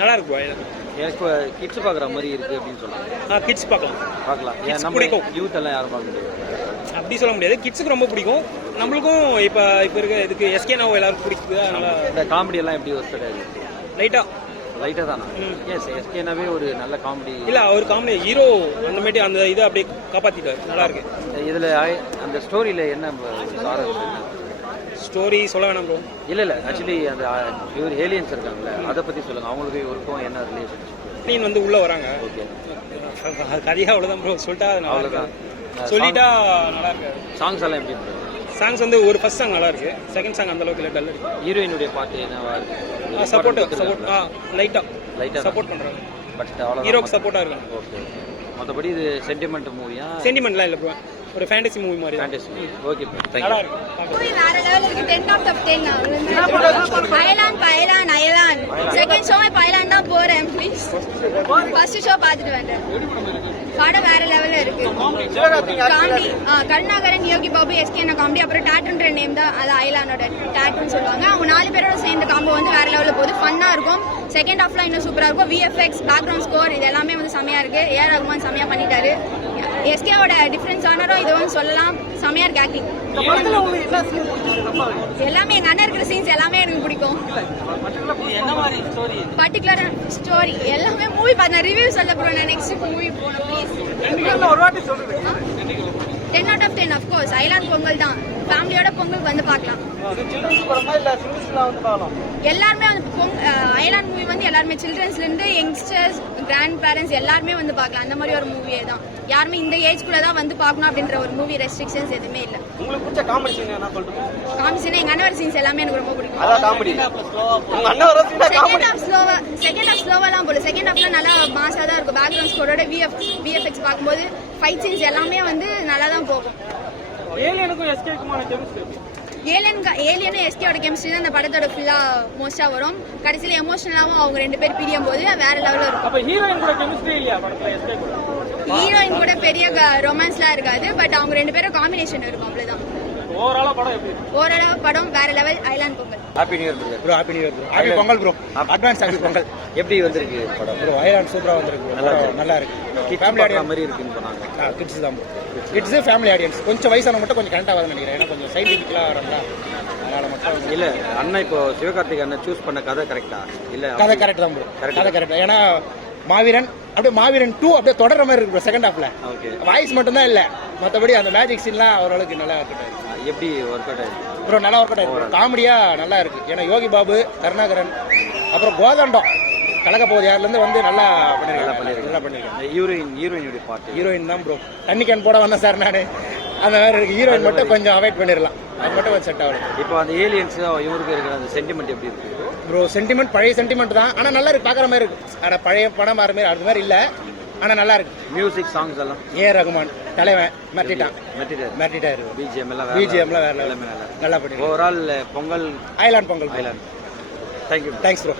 நல்லா இருக்கு ப்ரோ. எனக்கு கிட்ஸ் பார்க்குற மாதிரி இருக்குது அப்படின்னு சொல்லலாம். கிட்ஸ் பார்க்கலாம். ஏன் நம்ம யூத் எல்லாம் யாரும் பார்க்க முடியாது அப்படி சொல்ல முடியாது. கிட்ஸுக்கு ரொம்ப பிடிக்கும், நம்மளுக்கும். இப்போ இருக்க இதுக்கு எஸ்கே நோ எல்லாருக்கும் பிடிக்குது. அதனால இந்த காமெடி எல்லாம் எப்படி ஒர்க் ஆகுது? லைட்டாக தானா? எஸ், எஸ்கேனாவே ஒரு நல்ல காமெடி இல்லை, அவர் காமெடி ஹீரோ அந்த மாதிரி அந்த இதை அப்படியே காப்பாற்றிட்டார். நல்லா இருக்கு. இதில் அந்த ஸ்டோரியில் என்ன சாரம்? ஸ்டோரி சொல்ல வேணாம் ப்ரோ. இல்லை ஆக்சுவலி அந்த இவர் ஏலியன்ஸ் இருக்காங்களே, அதை பற்றி சொல்லுங்கள். அவங்களுக்கு இவருக்கும் என்ன ரிலேஷன்ஷிப்? நீ வந்து உள்ளே வராங்க. ஓகே, கதையாக அவ்வளோதான் ப்ரோ. சொல்லிட்டா அவ்வளோதான். சொல்லிட்டா நல்லா இருக்கு. சாங்ஸ் எல்லாம் எப்படி ப்ரோ? சாங்ஸ் வந்து ஒரு ஃபர்ஸ்ட் சாங் நல்லா இருக்கு, செகண்ட் சாங் அந்த அளவுக்கு இல்லை, டல் இருக்கு. ஹீரோயினுடைய பாட்டு என்னவா இருக்கு? சப்போர்ட் லைட்டாக சப்போர்ட் பண்ணுறாங்க. பட் அவ்வளோ ஹீரோக்கு சப்போர்ட்டாக இருக்காங்க. ஓகே, மற்றபடி இது சென்டிமெண்ட் மூவியா? சென்டிமெண்ட்லாம் இல்லை ப்ரோ, ஒரு ஃபேண்டசி மூவி மாதிரி. Fantasy movie. ஓகே, நல்லா இருக்கு. மூவி வேற லெவல் இருக்கு. 10 out of 10. Ayalaan second show Ayalaan தான் போறேன். ப்ளீஸ் ஃபர்ஸ்ட் ஷோ பார்த்துட்டு வந்தேன். படம் வேற லெவல்ல இருக்கு. Comedy Karunakaran, Yogi Babu, SK comedy, அப்புறம் டாட்டுன்ற நேம் தான் அது அயலானோட டாட்டுன்னு சொல்லுவாங்க. அவங்க 4 பேரோட சேர்ந்த காம்போ வந்து வேற லெவலில் போகுது. ஃபன்னா இருக்கும். செகண்ட் ஹாஃப்லாம் இன்னும் சூப்பராக இருக்கும். விஎஃப்எக்ஸ், பேக்ரவுண்ட் ஸ்கோர் இது எல்லாமே வந்து செமையா இருக்கு. ஏஆர் ரகுமான் செமையா பண்ணிட்டாரு. எஸ்கேவோட டிஃபரன்ஸ் ஆனரும் இதுவும் சொல்லலாம். செமையா இருக்கு ஆக்டிங். எல்லாமே எங்க அண்ணன் இருக்கிற சீன்ஸ் எல்லாமே எனக்கு பிடிக்கும். பர்டிகுலர் ஸ்டோரி எல்லாமே மூவி பார்த்தேன். ரிவ்யூ சொல்ல போறேன். நெக்ஸ்ட் மூவி போகணும் please. 10 out of 10 of course. அயலான் பொங்கல் தான். ஃபேமிலியோட பொங்கல் வந்து பார்க்கலாம். எல்லாருமே வந்து அயலான் மூவி வந்து எல்லாருமே சில்ட்ரன்ஸ்ல இருந்து யங்ஸ்டர்ஸ், கிராண்ட் பேரண்ட்ஸ் எல்லாருமே வந்து பார்க்கலாம். அந்த மாதிரி ஒரு மூவியே தான். யாருமே இந்த ஏஜ்குள்ள தான் வந்து பார்க்கணும் அப்படின்ற ஒரு மூவி ரெஸ்ட்ரிக்ஷன்ஸ் எதுவுமே இல்லை. உங்களுக்கு பிடிச்ச காமெடி சீன் என்ன சொல்லுங்க? காமெடி சீன் எங்க அண்ணன் சீன்ஸ் எல்லாமே எனக்கு ரொம்ப பிடிக்கும். அதான் காமெடி. உங்க அண்ணன் வர சீன் காமெடி. செகண்ட் ஹாஃப் ஸ்லோவாலாம் போல. செகண்ட் ஹாஃப்ல நல்லா மாஸா தான் இருக்கும். பேக்ரவுண்ட் ஸ்கோரோட விஎஃப்எக்ஸ் பார்க்கும்போது ஃபைட் சீன்ஸ் எல்லாமே வந்து நல்லா தான் போகும். ஏலியனுக்கும் எஸ்கேக்குமான கெமிஸ்ட்ரி. ஏலியனும் எஸ்கேவோட கெமிஸ்ட்ரி தான் அந்த படத்தோட ஃபுல்லா மோஸ்டா வரும். கடைசியில எமோஷனலாவும் அவங்க 2 பேர் பிரியும் போது வேற லெவல்ல இருக்கும். அப்ப ஹீரோயின் கூட கெமிஸ்ட்ரி இல்லையா படத்துல? எஸ்கே கூட ஹீரோயின் கூட பெரிய ரொமான்ஸ்லாம் இருக்காது. பட் அவங்க 2 பேரும் காம்பினேஷன் இருக்கும். அவ்வளவுதான். ஓவராலா படம் எப்படி? ஓவராலா படம் வேற level. Ayalaan Pongal. Happy new year bro. Happy new year bro. Happy Pongal bro. Advance happy Pongal. எப்படி வந்திருக்கு படம் ப்ரோ? அயலான் சூப்பரா வந்திருக்கு. நல்லா இருக்கு. ஃபேமிலி ஆடியன்ஸ் மாதிரி இருக்குன்னு சொன்னாங்க. கிட்ஸ் தான் ப்ரோ. Kids family audience. கொஞ்சம் வயசானவங்க மட்டும் கொஞ்சம் கரெக்டாக வரும்னு நினைக்கிறேன். ஏன்னா கொஞ்சம் சயின்டிஃபிக்கலா வரல. அதனால மட்டும் இல்ல அண்ணன் இப்போ சிவகார்த்திக் அண்ணன் சூஸ் பண்ண கதை கரெக்டா? இல்ல கதை கரெக்ட் தான் ப்ரோ. கதை கரெக்ட். ஏன்னா மாவீரன் அப்படியே மாவீரன் 2 அப்படியே தொடர்ற மாதிரி இருக்கு ப்ரோ. செகண்ட் ஹாஃப்ல வாய்ஸ் மட்டும் தான் இல்ல, மற்றபடி அந்த மேஜிக் சீன்லாம் ஓரளவுக்கு நல்லா இருக்கு. எப்படி ஒர்க் அவுட் ஆயிருக்கு ப்ரோ? நல்லா ஒர்க் அவுட் ஆயிருக்கு. காமெடியா நல்லா இருக்கு. ஏன்னா யோகி பாபு, கருணாகரன், அப்புறம் கோதண்டம் கலக்க போகுது யாருலேருந்து வந்து நல்லா பண்ணிருக்காங்க. ஹீரோயினுடைய பாட்டு. ஹீரோயின் தான் ப்ரோ. தண்ணி கேன் போட வந்தேன் சார் நான். அந்த மாதிரி இருக்கு. ஹீரோயின் மட்டும் கொஞ்சம் அவாய்ட் பண்ணிடலாம். அது மட்டும் கொஞ்சம் செட் ஆகும். இப்போ அந்த ஏலியன்ஸ் இவருக்கு இருக்கிற அந்த சென்டிமெண்ட் எப்படி இருக்கு ப்ரோ? சென்டிமெண்ட் பழைய சென்டிமெண்ட் தான். ஆனால் நல்லா இருக்கு. பார்க்குற மாதிரி இருக்கு. ஆனால் பழைய படம் வர மாதிரி அது மாதிரி இல்லை. ஆனால் நல்லா இருக்கு. மியூசிக் சாங்ஸ் எல்லாம் ஏஆர் ரகுமான் தலைவன் மிரட்டிட்டாரு. பிஜிஎம்லாம் வேற நல்லா பண்ணி. ஓவரால் பொங்கல் அயலான் பொங்கல். தேங்க்யூ. Thanks bro.